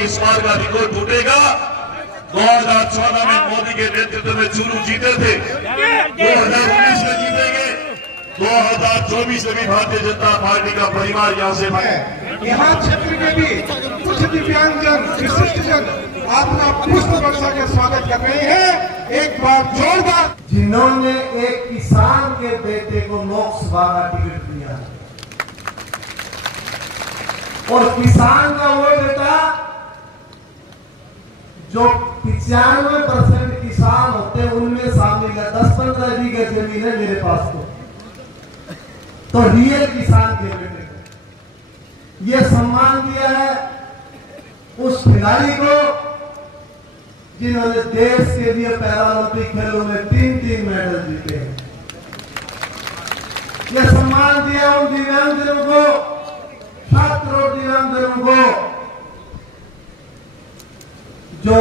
कि इस बार का रिकॉर्ड टूटेगा। 2014 में मोदी के नेतृत्व में चुरू जीते थे, 2019 में जीतेंगे, 2024 में भी भारतीय जनता पार्टी का परिवार यहाँ से यहाँ क्षेत्र में भी कुछ दिव्यांगजन विशिष्टजन अपना पुष्प वर्षा का स्वागत कर रहे हैं। एक बार जोरदार। जिन्होंने एक किसान के बेटे को लोकसभा का टिकट दिया और किसान का वो बेटा जो 95% किसान होते हैं उनमें शामिल है। 10-15 बीघे जमीन है मेरे पास तो रियल किसान के बेटे को ये सम्मान दिया है उस खिलाड़ी को जिन्होंने देश के लिए पैरालंपिक खेलों में 3 मेडल जीते हैं। यह सम्मान दिया उन दिव्यांगजनों को, छात्र और दिव्यांगजनों को जो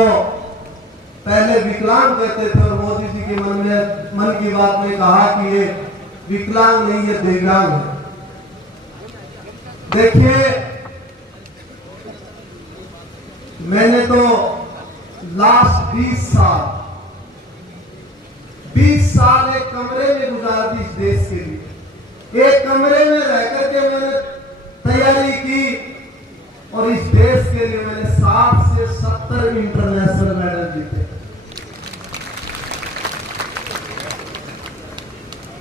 पहले विकलांग कहते थे और मोदी जी के मन की बात में कहा कि ये विकलांग नहीं, ये दिव्यांग है। देखिए मैंने तो लास्ट 20 साल एक कमरे में गुजार दी इस देश के लिए। एक कमरे में रहकर के मैंने तैयारी की और इस देश के लिए मैंने 60 से 70 इंटरनेशनल मेडल जीते।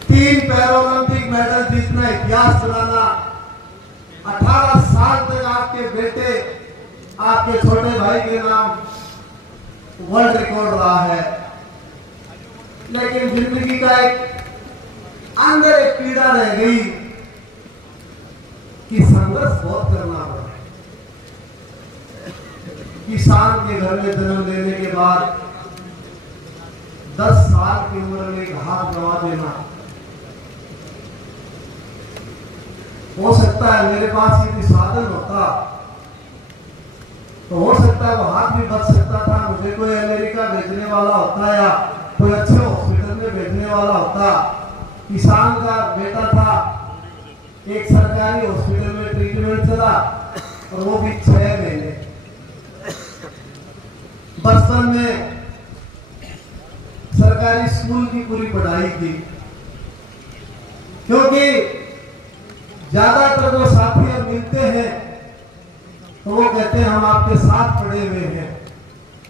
3 पैरालंपिक मेडल जीतना, इतिहास बनाना। 18 साल तक आपके बेटे, आपके छोटे भाई के नाम वर्ल्ड रिकॉर्ड रहा है। लेकिन जिंदगी का एक अंदर एक पीड़ा रह गई कि संघर्ष बहुत करना पड़ा। किसान के घर में जन्म लेने के बाद 10 साल की उम्र में एक हाथ गंवा देना, हो सकता है मेरे पास यदि साधन होता तो हो सकता है वो हाथ भी बच सकता था, मुझे कोई अमेरिका भेजने वाला होता या कोई अच्छे हॉस्पिटल में भेजने वाला होता। किसान का बेटा था, एक सरकारी हॉस्पिटल में ट्रीटमेंट चला और वो भी 6 महीने। बचपन में सरकारी स्कूल की पूरी पढ़ाई की, क्योंकि ज्यादातर जो साथी अब मिलते हैं तो वो कहते हैं हम आपके साथ पड़े हुए हैं,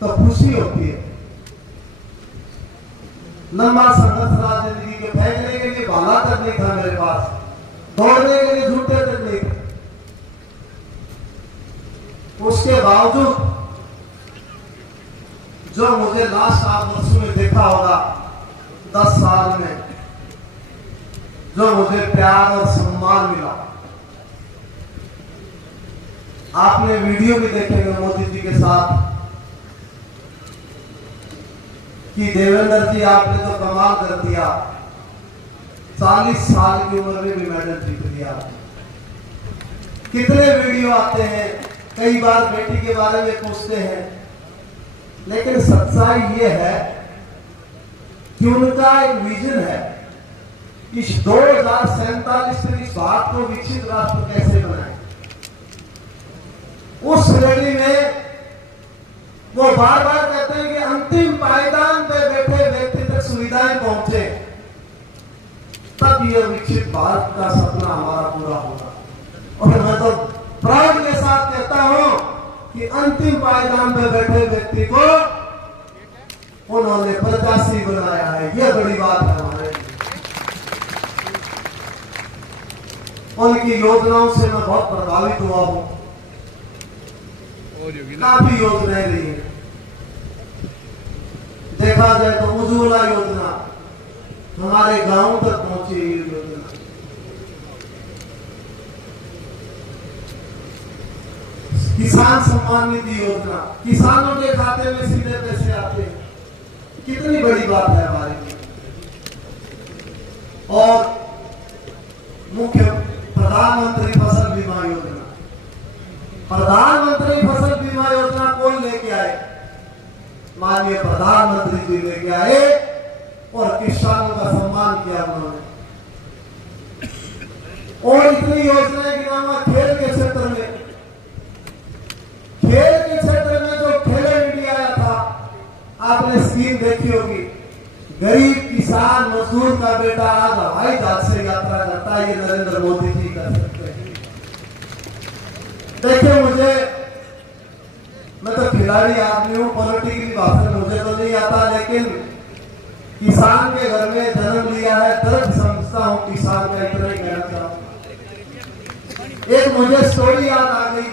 तो खुशी होती है। लंबा संघर्ष रहा जिंदगी के, फेंकने के लिए भाला तक नहीं था मेरे पास, दौड़ने के लिए जूते तक नहीं थे। उसके बावजूद जो मुझे लास्ट 8 वर्षों में देखा होगा, 10 साल में जो मुझे प्यार और सम्मान मिला, आपने वीडियो भी देखेंगे मोदी जी के साथ कि देवेंद्र जी आपने तो कमाल कर दिया, 40 साल की उम्र में भी मेडल जीत लिया। कितने वीडियो आते हैं, कई बार बेटी के बारे में पूछते हैं, लेकिन सच्चाई ये है कि उनका एक विजन है इस 2047 में इस भारत को विकसित राष्ट्र कैसे बनाए। उस रैली में वो बार बार कहते हैं कि अंतिम पायदान पे बैठे व्यक्ति तक सुविधाएं पहुंचे, तब यह विकसित भारत का सपना हमारा पूरा होगा। और मैं तो प्राउड के साथ कहता हूं कि अंतिम पायदान पे बैठे व्यक्ति को उन्होंने प्रत्याशी बनाया है, यह बड़ी बात है हमारे लिए। उनकी योजनाओं से मैं बहुत प्रभावित हुआ हूं, काफी योजनाएं ली हैं। देखा जाए तो उज्ज्वला योजना हमारे गांव तक पहुंची योजना, किसान सम्मान निधि योजना, किसानों के खाते में सीधे पैसे आते हैं, कितनी बड़ी बात है हमारे लिए। और मुख्य प्रधानमंत्री फसल बीमा योजना, प्रधानमंत्री फसल बीमा योजना कौन लेके आए? माननीय प्रधानमंत्री जी लेके आए और किसानों का सम्मान किया उन्होंने। और इतनी योजनाएं गिनाऊंगा खेल के क्षेत्र में, खेल के क्षेत्र गरीब किसान मजदूर का बेटा आज हवाई जहाज से यात्रा करता है, ये नरेंद्र मोदी जी कर सकते हैं। देखिए मुझे, मैं तो खिलाड़ी आदमी हूँ, पॉलिटिकली भाषण मुझे तो नहीं आता, लेकिन किसान के घर में जन्म लिया है, दर्द समझता हूँ किसान का, इतना ही कहना चाहूँ। एक मुझे स्टोरी याद आ गई,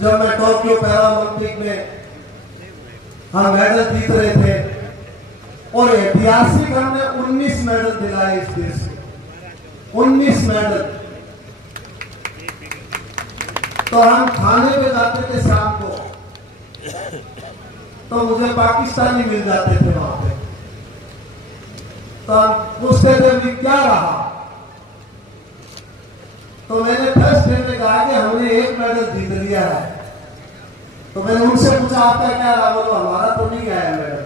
जब मैं टोक्यो पैरालंपिक में हम मेडल जीत रहे थे और ऐतिहासिक हमने 19 मेडल दिलाए इस देश को, 19 मेडल। तो हम खाने पे जाते थे शाम को, तो मुझे पाकिस्तानी मिल जाते थे वहां पे, तो हम पूछते थे भी क्या रहा, तो मैंने फर्स्ट डे में कहा कि हमने 1 मेडल जीत लिया है। तो मैंने उनसे पूछा आपका क्या रहा, बोलो हमारा तो नहीं आया मेडल।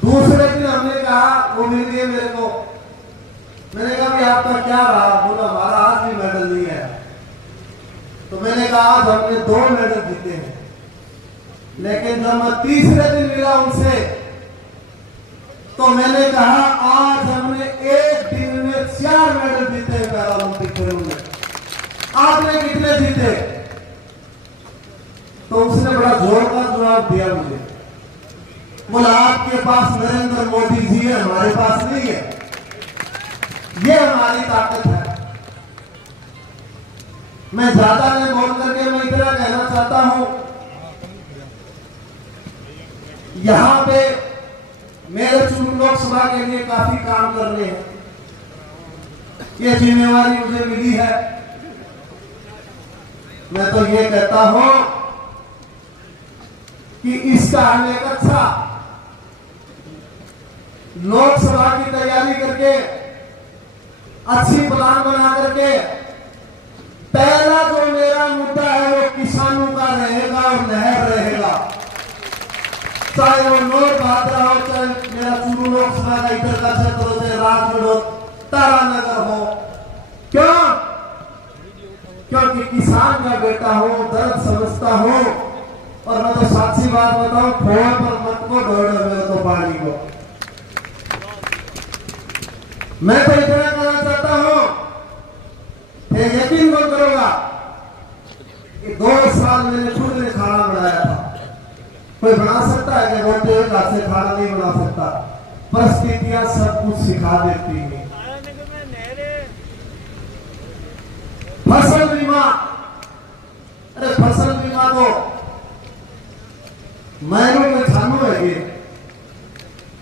दूसरे दिन हमने कहा, वो मिल गए मेरे को, मैंने कहा कि आपका क्या रहा, बोला हमारा आज भी मेडल नहीं आया। तो मैंने कहा आज हमने 2 मेडल जीते हैं। लेकिन जब मैं तीसरे दिन मिला उनसे, तो मैंने कहा आज हमने एक दिन में 4 मेडल जीते हैं पैरालंपिक खेलों में, आपने कितने जीते? तो उसने बड़ा जोरदार जवाब दिया मुझे, बोला आपके पास नरेंद्र मोदी जी है, हमारे पास नहीं है, ये हमारी ताकत है। मैं ज्यादा नहीं बोल करके मैं इतना कहना चाहता हूं, यहां पे मेरे चुनाव लोकसभा के लिए काफी काम करने हैं, ये जिम्मेवारी मुझे मिली है। मैं तो ये कहता हूं कि इसका हम एक अच्छा लोकसभा की तैयारी करके, अच्छी प्लान बना करके, पहला जो मेरा मुद्दा है वो किसानों का रहेगा और नहर रहेगा, चाहे वो नोट भादरा हो, चाहे मेरा चुरू लोकसभा का इधर का क्षेत्र हो, चाहे राजगढ़ हो, तारानगर हो। क्यों? क्योंकि किसान का बेटा हूं, दर्द समझता हूं, और मैं तो साक्षी बात बताऊं, खोए पर मत को ढोड़ मेरे तो पानी को। मैं तो इतना कहना चाहता हूं, यकीन कौन करूंगा, 2 साल मैंने खुद ने खाना बनाया था। कोई बना सकता है कि बोलते हुए हाथ से खाना नहीं बना सकता, परिस्थितियां सब कुछ सिखा देती हैं। फसल बीमा, अरे फसल बीमा तो मैनू में छानू है ये।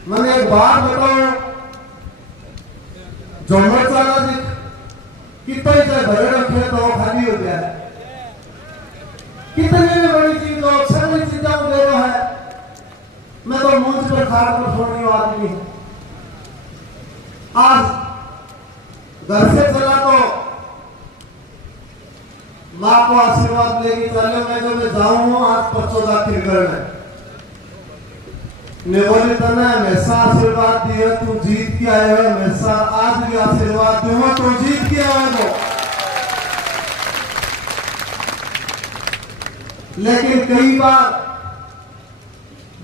मैंने एक बात बताऊं, जो मरचाना जी कितना ही चाहे भरे रखे तो खाली हो गया है, कितनी भी बड़ी चीज हो, सभी चीजों को ले रहा है। मैं तो मुंह पर खाड़ पर छोड़ने वाला आदमी हूं। आज घर से चला तो माँ को आशीर्वाद लेके चले, मैं जब मैं जाऊं आज परसों दाखिल करने, मैं बोली तने हमेशा आशीर्वाद दिए, तू जीत के आए हो, हमेशा आज भी आशीर्वाद दूंगा, तू जीत के आए हो। लेकिन कई बार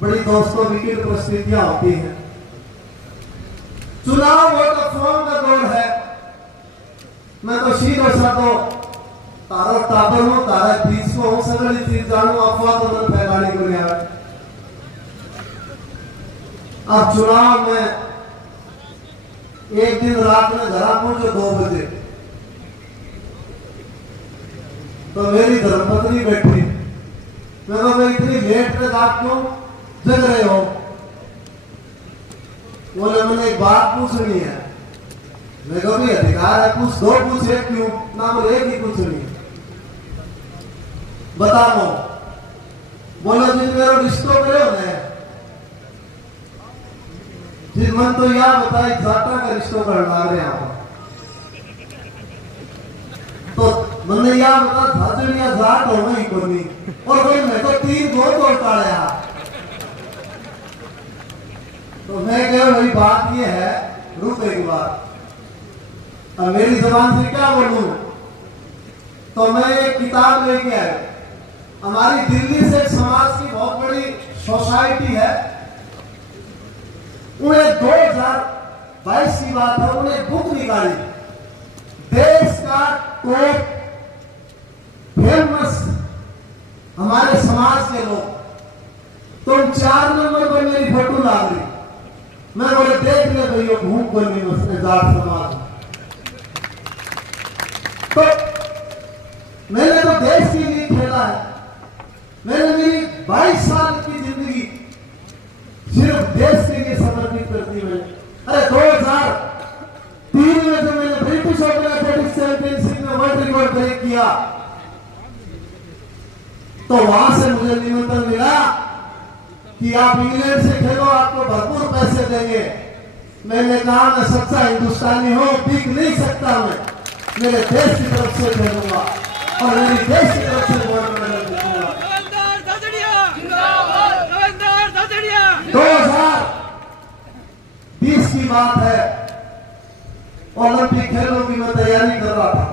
बड़ी दोस्तों विकट परिस्थितियां होती हैं। चुनाव वोट फॉर्म का दौर है, मैं तो सीधा सा तो तारा टाबर हूं, तारा बीच को हूं, सगली चीज जानू, अफवाह तो मैंने फैलाने को नहीं आया। अब चुनाव में एक दिन रात में घर पहुंचे 2 बजे, तो मेरी धर्मपत्नी बैठी, मैं कहा मैं इतनी लेट तक आप क्यों जग रहे हो? बोले मैंने एक बात पूछनी है। मैं कहा भी अधिकार है, पूछ 2 पूछ, एक क्यों ना? बोले एक ही पूछनी है। बताओ। बोलो जिन मेरा रिश्तों करे होने, जिन मन तो यह बताए जाटा का रिश्तों कर लग रहे हैं, तो मैंने यह बता झाजड़िया जाट हो गई को नहीं, और भाई मैं तो 3 गोल तोड़ पाया। तो मैं कह भाई बात ये है, रुक एक बार, अब मेरी जबान से क्या बोलूं? तो मैं एक किताब लेके आया, हमारी दिल्ली से एक समाज की बहुत बड़ी सोसाइटी है, उन्हें 2022 की बात है, उन्हें बुक निकाली, देश का टॉप फेमस हमारे समाज के लोग, तुम 4 नंबर पर मेरी फोटो ला दी। मैं बोले देख ले भैया भूख बनी उसने जाट समाज। तो मैंने तो देश के लिए खेला है, मैंने मेरी 22 साल की जिंदगी सिर्फ देश के लिए समर्पित कर दी मैंने। अरे 2003 में जो मैंने ब्रिटिश ओपन एथलेटिक्स चैंपियनशिप में वर्ल्ड रिकॉर्ड ब्रेक किया, तो वहां से मुझे निमंत्रण मिला कि आप इंग्लैंड से खेलो, आपको भरपूर पैसे देंगे। मैंने कहा मैं सच्चा हिंदुस्तानी हूं, बिक नहीं सकता, मैं मेरे देश की तरफ से खेलूंगा और मेरी देश की तरफ से गोल्ड मेडल जीतूंगा। 2020 की बात है, ओलंपिक खेलों की मैं तैयारी कर रहा था।